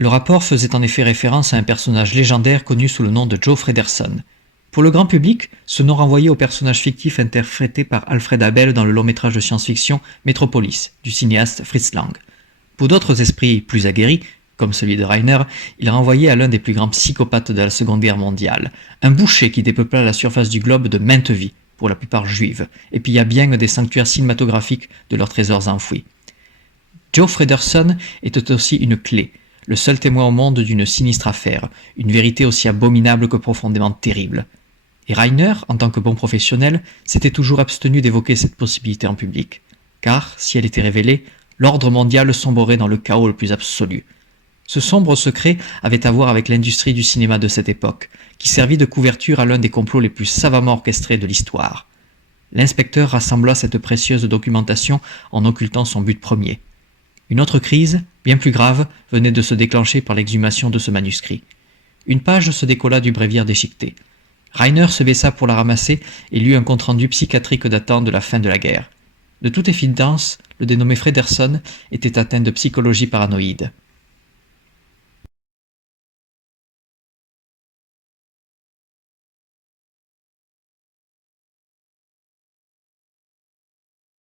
Le rapport faisait en effet référence à un personnage légendaire connu sous le nom de Joe Frederson. Pour le grand public, ce nom renvoyait au personnage fictif interprété par Alfred Abel dans le long-métrage de science-fiction Metropolis, du cinéaste Fritz Lang. Pour d'autres esprits plus aguerris, comme celui de Reiner, il renvoyait à l'un des plus grands psychopathes de la Seconde Guerre mondiale, un boucher qui dépeupla la surface du globe de maintes vies, pour la plupart juives, et pilla bien des sanctuaires cinématographiques de leurs trésors enfouis. Joe Frederson était aussi une clé, le seul témoin au monde d'une sinistre affaire, une vérité aussi abominable que profondément terrible. Et Reiner, en tant que bon professionnel, s'était toujours abstenu d'évoquer cette possibilité en public. Car, si elle était révélée, l'ordre mondial sombrerait dans le chaos le plus absolu. Ce sombre secret avait à voir avec l'industrie du cinéma de cette époque, qui servit de couverture à l'un des complots les plus savamment orchestrés de l'histoire. L'inspecteur rassembla cette précieuse documentation en occultant son but premier. Une autre crise, bien plus grave, venait de se déclencher par l'exhumation de ce manuscrit. Une page se décolla du bréviaire déchiqueté. Reiner se baissa pour la ramasser et lut un compte-rendu psychiatrique datant de la fin de la guerre. De toute évidence, le dénommé Frederson était atteint de psychologie paranoïde.